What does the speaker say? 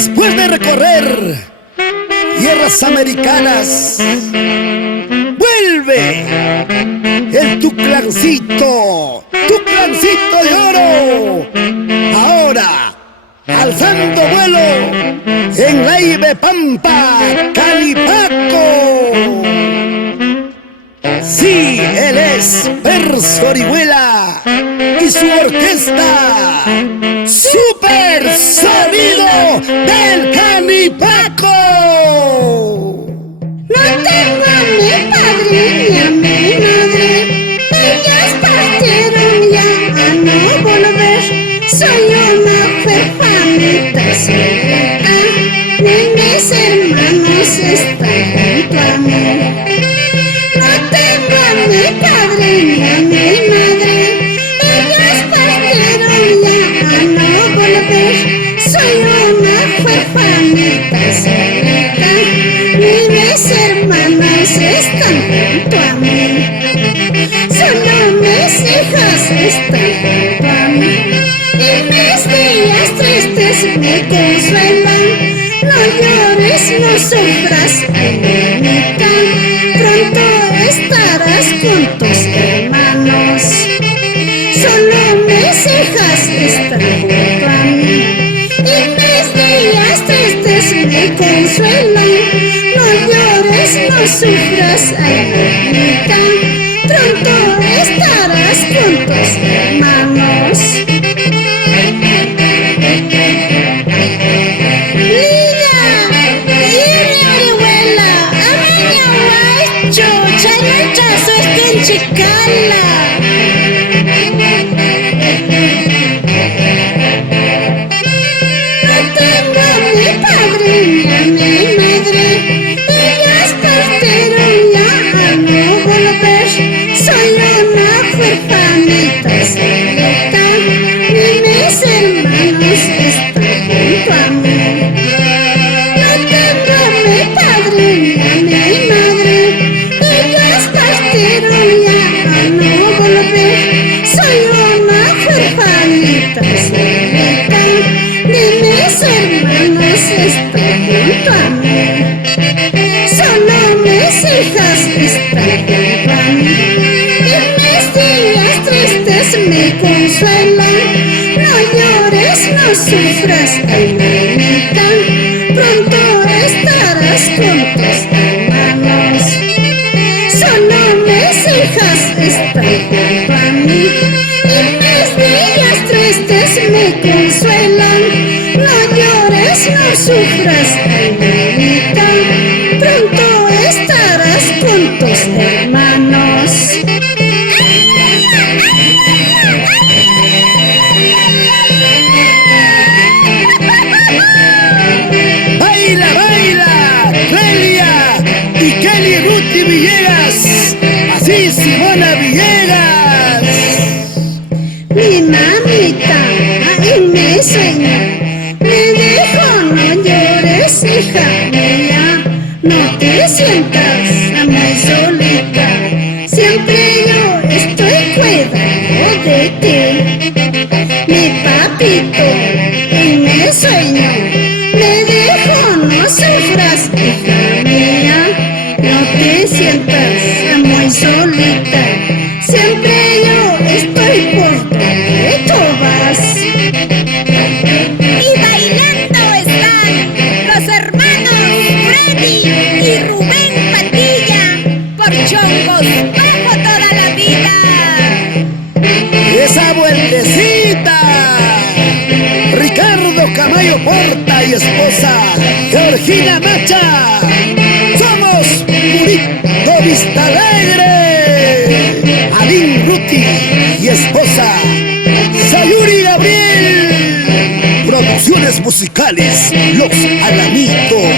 Después de recorrer tierras americanas, vuelve el Tuclancito de oro, ahora alzando vuelo en la Ibepampa, Canipaco. Sí, él es Perso Orihuela y su orquesta Super Sonido del Canipaco. No tengo a mi padre ni a mi madre, ellos partieron ya a no volver. Soy una huerfanita solita, ni mis hermanos están junto a mí. No tengo a mi padre ni a mi madre, ellos partieron ya a no volver. Soy una huerfanita solita, ni mis hermanos están junto a mí. Solo mis hijos están junto a mí. Y mis días tristes me consuelan. No llores, no sufras, ay nenita, pronto estarás con tus hermanos. Solo mis hijas están junto a mí. Y mis días tristes me consuelan. No llores, no sufras, ay nenita, pronto estarás con tus hermanos. Chicala. No tengo a mi padre ni a mi madre, ellos partieron ya a no volver. Soy una huerfanita solita, ni mis hermanos están junto a mí. No tengo a mi padre ni a mi madre, ellos partieron ya a no volver. Soy una huerfanita solita, ni mis hermanos están junto a mí. Solo mis hijas están junto a mí. Y mis días tristes me consuelan. No llores, no sufras, ay nenita, pronto estarás con tus hermanos. Solo mis hijas están junto a mí. Y mis días tristes me consuelan. No llores, no sufras, ay nenita, pronto estarás con tus hermanos. Baila, baila, Clelia y Kelly Ruti Villegas, así Simona Villegas. Mi mamita en mi sueño me dijo: no llores, hija mía, no te sientas muy solita, siempre yo estoy cuidando de ti. Mi papito en mi sueño me dijo: no sufras, hija mía, no te sientas muy solita, siempre yo estoy por donde tú vas. Y bailando están los hermanos Freddy y Rubén Patilla, por chongos bajo toda la vida. Esa vueltecita, Ricardo Camayo Porta y esposa Georgina Macha. Somos Purito Vista Alegre, Alín Ruti y esposa Sayuri Gabriel. Producciones musicales Los Alamitos.